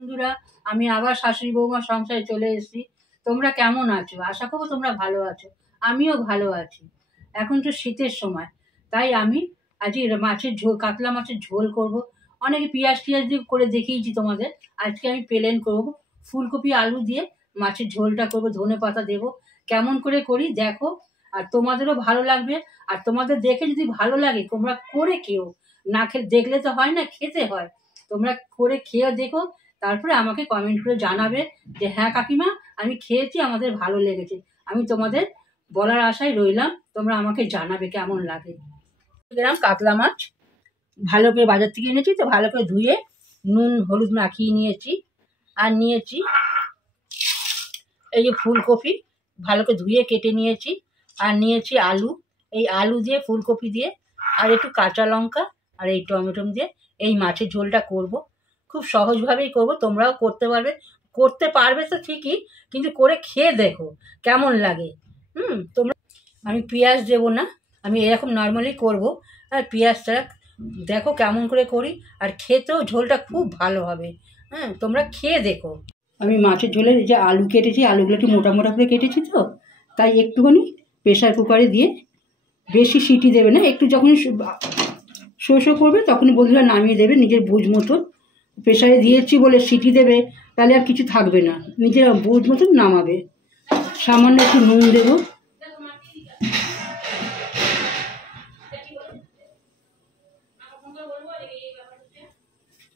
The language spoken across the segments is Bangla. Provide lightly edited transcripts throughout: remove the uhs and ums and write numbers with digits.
বন্ধুরা, আমি আবার শাশুড়ি বৌমা সংসারে চলে এসেছি। তোমরা কেমন আছো? আশা করবো তোমরা ভালো আছো। আমিও ভালো আছি। এখন তো শীতের সময়, তাই আমি আজকে মাছের ঝোল, কাতলা মাছের ঝোল করব। অনেকে পেঁয়াজ টিয়াজ দিয়ে করে দেখিয়েছি তোমাদের। আজকে আমি প্লেন করব, ফুলকপি আলু দিয়ে মাছের ঝোলটা করব, ধনে পাতা দেবো। কেমন করে করি দেখো, আর তোমাদেরও ভালো লাগবে। আর তোমাদের দেখে যদি ভালো লাগে তোমরা করে খেও, না দেখলে তো হয় না, খেতে হয়। তোমরা করে খেয়ে দেখো, তারপরে আমাকে কমেন্ট করে জানাবে যে হ্যাঁ কাকিমা আমি খেয়েছি, আমাদের ভালো লেগেছে। আমি তোমাদের বলার আশায় রইলাম, তোমরা আমাকে জানাবে কেমন লাগে। গ্রাম কাতলা মাছ ভালো করে বাজার থেকে এনেছি, তো ভালো করে ধুয়ে নুন হলুদ মাখিয়ে নিয়েছি। আর নিয়েছি এই যে ফুলকপি, ভালো করে ধুয়ে কেটে নিয়েছি। আর নিয়েছি আলু, এই আলু দিয়ে ফুলকপি দিয়ে আর একটু কাঁচা লঙ্কা আর এই টমেটো দিয়ে এই মাছের ঝোলটা করব। খুব সহজভাবেই করব, তোমরাও করতে পারবে তো ঠিকই, কিন্তু করে খেয়ে দেখো কেমন লাগে। তোমরা, আমি পেঁয়াজ দেবো না, আমি এরকম নর্মালি করব। আর পেঁয়াজটা দেখো কেমন করে করি, আর খেতেও ঝোলটা খুব ভালো হবে। তোমরা খেয়ে দেখো। আমি মাছের ঝোলের যে আলু কেটেছি, আলুগুলো একটু মোটা মোটা করে কেটেছি, তো তাই একটুখানি প্রেশার কুকারে দিয়ে, বেশি সিটি দেবে না, একটু যখন শো করবে তখনই বন্ধুরা নামিয়ে দেবে নিজের বুঝ মতো। প্রেশারে দিয়েছি বলে সিটি দেবে তাহলে আর কিছু থাকবে না, নিজের বুঝ মতন নামাবে। সামান্য একটু নুন দেবো,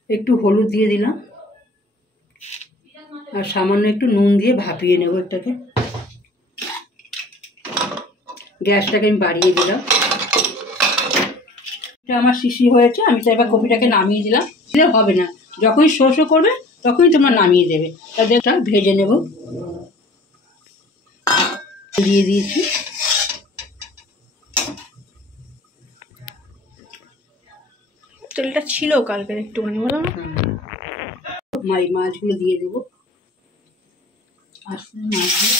একটু হলুদ দিয়ে দিলাম, আর সামান্য একটু নুন দিয়ে ভাপিয়ে নেব এটাকে। গ্যাসটাকে আমি বাড়িয়ে দিলাম। এটা আমার শিশি হয়েছে, আমি তো এবার কপিটাকে নামিয়ে দিলাম। দিলে হবে না, যখনই শো করবে তখনই তোমরা নামিয়ে দেবে। তাদেরটা ভেজে নেব, দিয়ে দিয়েছি। তেলটা ছিল কালকের একটুখানি, বলো না। মাছগুলো দিয়ে দেবো, আস্তে মাছগুলো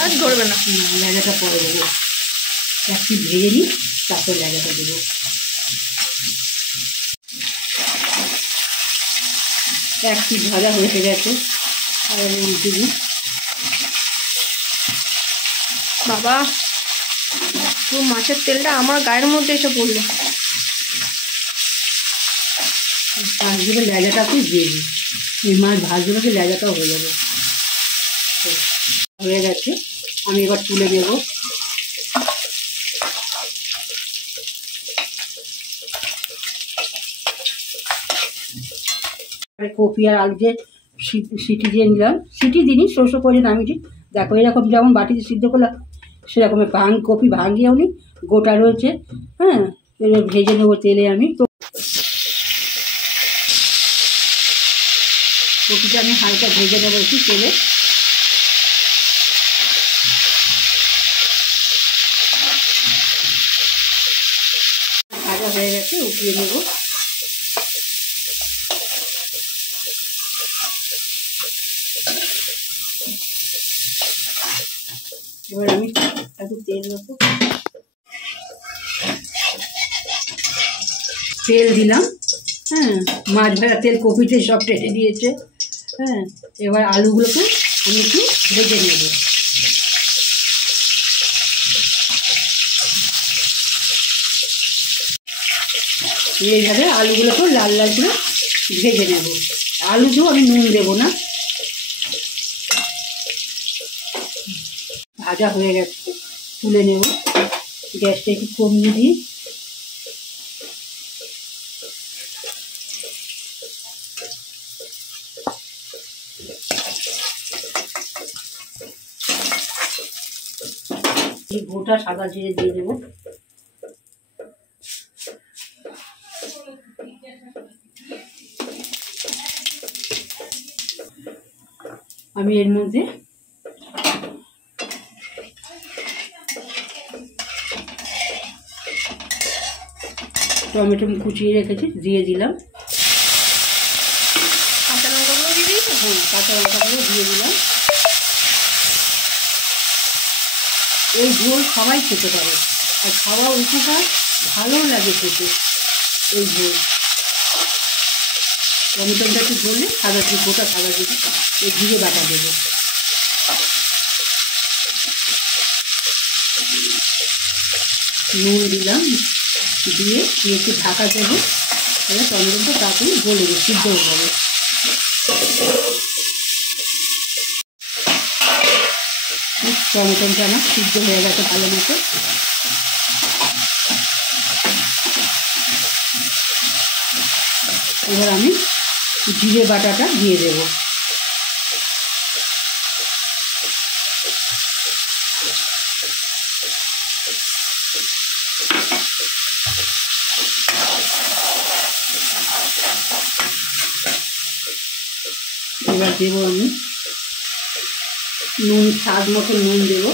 আর ধরবে না, লেজাটা পরে দেবো। একটু ভেজে নিই, তারপর লেজাটা দেবো। এক পিঠ ভাজা হয়ে গেছে, আর উল্টে দিই। বাবা পুরো মাছের তেলটা আমার গায়ের মধ্যে এসে পড়লো। মাছগুলো লেজাটাকেই দিয়ে দিই, এই মাছ ভাজগুলোকে লেজাটাও হয়ে যাবে। হয়ে গেছে, আমি এবার তুলে নেব। কপি আর আলু দিয়ে সিটি দিয়ে নিলাম, সিটি দিনই শো করে নামিয়েছি। দেখো এরকম যেমন বাটিতে সিদ্ধ করলাম সেরকম কপি ভাঙিয়েও নি, গোটা রয়েছে। এবার ভেজে নেবো তেলে। আমি তো কপিটা আমি হালকা ভেজে নেবো একটু তেলে। ভাজা হয়ে গেছে, উঠিয়ে নেব। এবার আমি একটু তেল দেবো, তেল দিলাম। মাছ ভাজা তেল কপিতে সব টেনে দিয়েছে। এবার আলুগুলোকে আমি একটু ভেজে নেব। এইভাবে আলুগুলোকেও লাল লাল করে ভেজে নেব। আলুতেও আমি নুন দেবো না। ভাজা হয়ে গেছে, তুলে নেব। গ্যাসটা একটু কমিয়ে দিই। এই গোটা সাদা জিরে দিয়ে দেবো। আমি এর মধ্যে টমেটো কুচিয়ে রেখেছি, দিয়ে দিলাম। কাঁচা লঙ্কাগুলো দিয়ে দিয়েছি। কাঁচা লঙ্কাগুলো দিয়ে দিলাম। এই ঝোল সবাই খেতে পারে, আর খাওয়া উপকার, ভালো লাগে খেতে এই ঝোল। টমেটোটা একটু ধরলে সাদা গোটা সাদা জিরে, এই জিরে বাটা দেবো। নুন দিলাম, দিয়ে একটু ঢাকা দেবো, তাহলে টমেটোটা তাড়াতাড়ি গলে যাবে, সিদ্ধ হয়ে যাবে। টমেটোটা আমার সিদ্ধ হয়ে গেছে ভালো মতো। এবার আমি জিরে বাটাটা দিয়ে দেব। এবার দেবো আমি নুন, স্বাদ মতো নুন দেবো।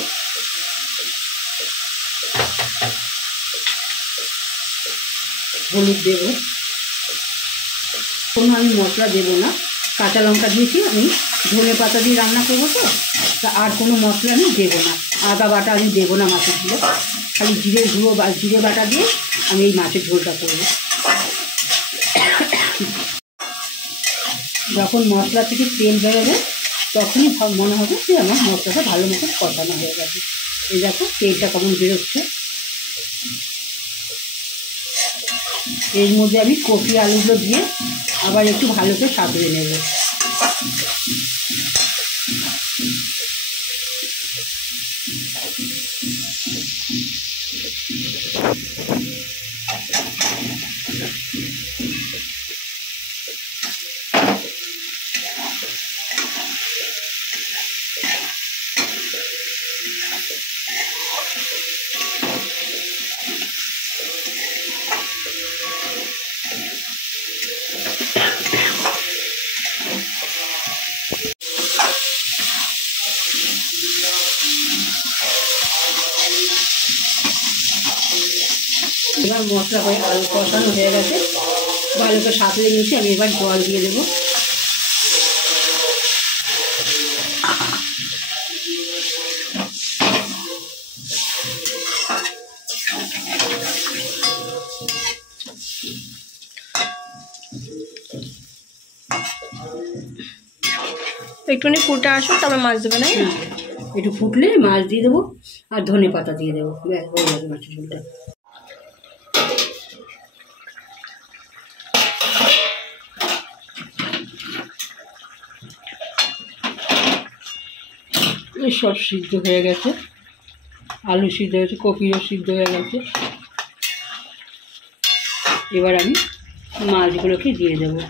হলুদ দেবো। কোনো আমি মশলা দেবো না, কাঁচা লঙ্কা দিয়েছি, আমি ধনে পাতা দিয়ে রান্না করবো তো, তা আর কোনো মশলা আমি দেবো না। আদা বাটা আমি দেবো না মাছের ঝোলে, খালি জিরে গুঁড়ো বা জিরে বাটা দিয়ে আমি এই মাছের ঝোলটা করবো। যখন মশলা থেকে তেল বেরোবে তখনই মনে হবে যে আমার মশলাটা ভালো মতো কষানো হয়ে গেছে। এই দেখো তেলটা কেমন বেরোচ্ছে। এর মধ্যে আমি কপি আলুগুলো দিয়ে আবার একটু ভালো করে সাজিয়ে নেব। এবার মশলা করে আলু কষানো হয়ে গেছে, ভালো করে সাঁতলে নিয়েছি। আমি এবার জল দিয়ে দেবো। একটুখানি ফুটে আসো, তারপর মাছ দেবে না? একটু ফুটলে মাছ দিয়ে দেবো আর ধনে পাতা দিয়ে দেবো, ব্যাস হয়ে যাবে মাছের ঝোলটা। সব সিদ্ধ হয়ে গেছে, আলু সিদ্ধ হয়েছে, কপিও সিদ্ধ হয়ে গেছে। এবার আমি মাছগুলোকে দিয়ে দেবো।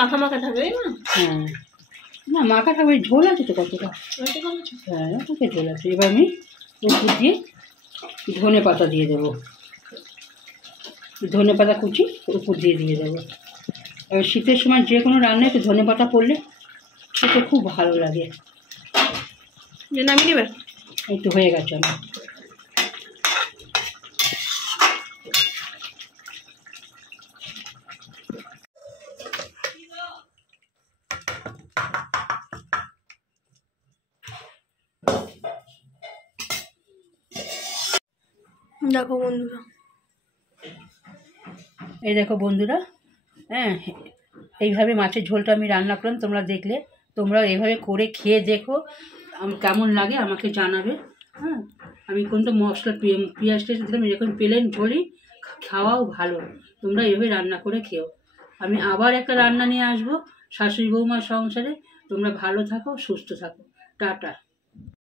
মাখা মাখা থাকবে না? হ্যাঁ, না মাখা থাকবে, ঝোল আছে তো কতটা। হ্যাঁ, ওটাকে ঝোল আছে। এবার আমি উপর দিয়ে ধনে পাতা দিয়ে দেবো, ধনে পাতা কুচি উপর দিয়ে দেবো। এবার শীতের সময় যে কোনো রান্নায় একটু ধনে পাতা পড়লে খেতে খুব ভালো লাগে। নামিয়ে নেবে? একটু হয়ে গেছে আমার। দেখো বন্ধুরা, এই দেখো বন্ধুরা, হ্যাঁ এইভাবে মাছের ঝোলটা আমি রান্না করলাম, তোমরা দেখলে। তোমরাও এইভাবে করে খেয়ে দেখো, কেমন লাগে আমাকে জানাবে। হ্যাঁ, আমি কিন্তু মশলা পেঁয়াজ টেস্ট দিলাম, এরকম প্লেন ঝোলই খাওয়াও ভালো। তোমরা এইভাবে রান্না করে খেও। আমি আবার একটা রান্না নিয়ে আসবো শাশুড়ি বৌমার সংসারে। তোমরা ভালো থাকো, সুস্থ থাকো, টাটা।